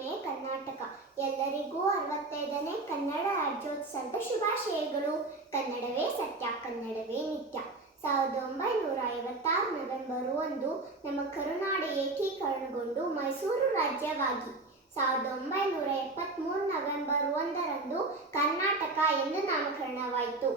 ಹೆಮ್ಮೆಯ ಕರ್ನಾಟಕ. ಎಲ್ಲರಿಗೂ 65ನೇ ಕನ್ನಡ ರಾಜ್ಯೋತ್ಸವದ ಶುಭಾಶಯಗಳು. ಕನ್ನಡವೇ ಸತ್ಯ, ಕನ್ನಡವೇ ನಿತ್ಯ. 1956 ನವೆಂಬರ್ 1 ನಮ್ಮ ಕರುನಾಡು ಏಕೀಕರಣಗೊಂಡು ಮೈಸೂರು ರಾಜ್ಯವಾಗಿ 1973 ನವೆಂಬರ್ 1ರಂದು ಕರ್ನಾಟಕ ಎಂದು ನಾಮಕರಣವಾಯಿತು.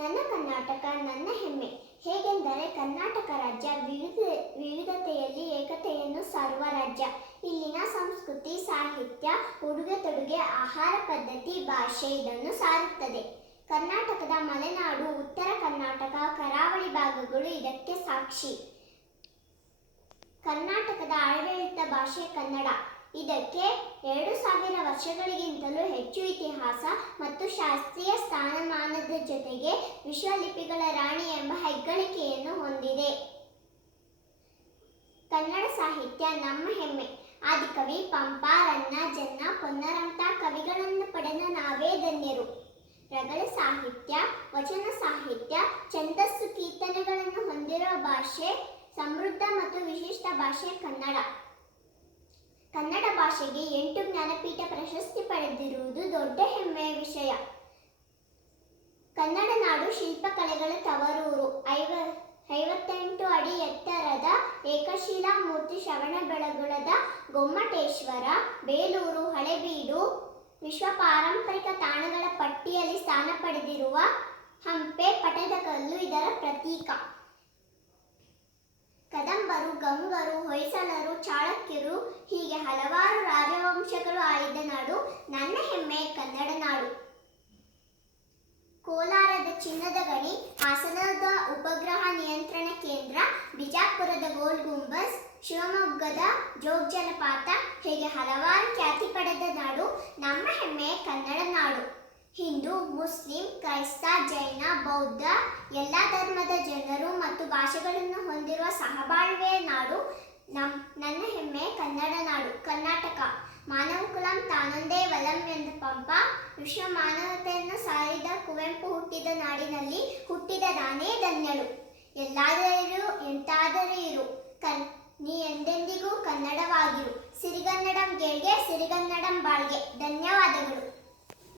ನನ್ನ ಕರ್ನಾಟಕ ನನ್ನ ಹೆಮ್ಮೆ. ಹೇಗೆಂದರೆ ಕರ್ನಾಟಕ ರಾಜ್ಯ ವಿವಿಧತೆಯಲ್ಲಿ ಏಕತೆಯನ್ನು ಸಾರುವ ರಾಜ್ಯ. ಇಲ್ಲಿನ ಸಂಸ್ಕೃತಿ, ಸಾಹಿತ್ಯ, ಉಡುಗೆ ತೊಡುಗೆ, ಆಹಾರ ಪದ್ಧತಿ, ಭಾಷೆ ಇದನ್ನು ಸಾರುತ್ತದೆ. ಕರ್ನಾಟಕದ ಮಲೆನಾಡು, ಉತ್ತರ ಕರ್ನಾಟಕ, ಕರಾವಳಿ ಭಾಗಗಳು ಇದಕ್ಕೆ ಸಾಕ್ಷಿ. ಕರ್ನಾಟಕದ ಆಡಳಿತ ಭಾಷೆ ಕನ್ನಡ. ಇದಕ್ಕೆ 2000 ವರ್ಷಗಳಿಗಿಂತಲೂ ಹೆಚ್ಚು ಇತಿಹಾಸ ಮತ್ತು ಶಾಸ್ತ್ರೀಯ ಸ್ಥಾನಮಾನದ ಜೊತೆಗೆ ವಿಶ್ವಲಿಪಿಗಳ ರಾಣಿ ಎಂಬ ಹೆಗ್ಗಳಿಕೆಯನ್ನು ಹೊಂದಿದೆ. ಕನ್ನಡ ಸಾಹಿತ್ಯ ನಮ್ಮ ಹೆಮ್ಮೆ. ಆದಿಕವಿ ಪಂಪ, ರನ್ನ, ಜನ್ನ, ಪೊನ್ನರಂಥ ಕವಿಗಳನ್ನು ಪಡೆದ ನಾವೇ ಧನ್ಯರು. ರಗಳೆ ಸಾಹಿತ್ಯ, ವಚನ ಸಾಹಿತ್ಯ, ಛಂದಸ್ಸು, ಕೀರ್ತನೆಗಳನ್ನು ಹೊಂದಿರುವ ಭಾಷೆ, ಸಮೃದ್ಧ ಮತ್ತು ವಿಶಿಷ್ಟ ಭಾಷೆ ಕನ್ನಡ. ಕನ್ನಡ ಭಾಷೆಗೆ 8 ಜ್ಞಾನಪೀಠ ಪ್ರಶಸ್ತಿ ಪಡೆದಿರುವುದು ದೊಡ್ಡ ಹೆಮ್ಮೆಯ ವಿಷಯ. ಕನ್ನಡ ನಾಡು ಶಿಲ್ಪಕಲೆಗಳ ತವರೂರು. 58 ಅಡಿ ಎತ್ತರದ ಏಕಶಿಲಾ ಮೂರ್ತಿ ಶ್ರವಣಬೆಳಗೊಳದ ಗೊಮ್ಮಟೇಶ್ವರ, ಬೇಲೂರು, ಹಳೆಬೀಡು ವಿಶ್ವ ಪಾರಂಪರಿಕ ತಾಣಗಳ ಪಟ್ಟಿಯಲ್ಲಿ ಸ್ಥಾನ ಪಡೆದಿರುವ ಹಂಪೆ ಪಟ್ಟದಕಲ್ಲು ಇದರ ಪ್ರತೀಕ. ಕದಂಬರು, ಗಂಗರು, ಹೊಯ್ಸಳರು, ಚಾಳುಕ್ಯರು ಹೀಗೆ ಹಲವಾರು ರಾಜವಂಶಗಳು ಆಳಿದ ನಾಡು ನನ್ನ ಹೆಮ್ಮೆಯ ಕನ್ನಡ ನಾಡು. ಕೋಲಾರದ ಚಿನ್ನದ ಗಣಿ, ಹಾಸನದ ಉಪಗ್ರಹ ನಿಯಂತ್ರಣ ಕೇಂದ್ರ, ಬಿಜಾಪುರದ ಗೋಲ್ ಗುಂಬಜ್, ಶಿವಮೊಗ್ಗದ ಜೋಗ ಜಲಪಾತ ಹೀಗೆ ಹಲವಾರು ಖ್ಯಾತಿ ಪಡೆದ ನಾಡು ನಮ್ಮ ಹೆಮ್ಮೆಯ ಕನ್ನಡ ನಾಡು. ಹಿಂದೂ, ಮುಸ್ಲಿಂ, ಕ್ರೈಸ್ತ, ಜೈನ, ಬೌದ್ಧ ಎಲ್ಲ ಧರ್ಮದ ಜನರು ಮತ್ತು ಭಾಷೆಗಳನ್ನು ಹೊಂದಿರುವ ಸಹಬಾಳ್ವೆಯ ನಾಡು ನನ್ನ ಹೆಮ್ಮೆಯ ಕನ್ನಡ ನಾಡು ಕರ್ನಾಟಕ. ಮಾನವಕುಲಂ ತಾನೊಂದೇ ವಲಂ ಎಂದ ಪಂಪ, ವಿಶ್ವ ಮಾನವತೆಯನ್ನು ಸಾರಿದ ಕುವೆಂಪು ಹುಟ್ಟಿದ ನಾಡಿನಲ್ಲಿ ಹುಟ್ಟಿದ ನಾನೇ ಧನ್ಯಳು. ಎಲ್ಲಾದರೂ ಎಂತಾದರೂ ಇರು, ನೀ ಎಂದೆಂದಿಗೂ ಕನ್ನಡವಾಗಿರು. ಸಿರಿಗನ್ನಡಂ ಗೇಳ್ಗೆ, ಸಿರಿಗನ್ನಡಂ ಬಾಳ್ಗೆ. ಧನ್ಯವಾದಗಳು.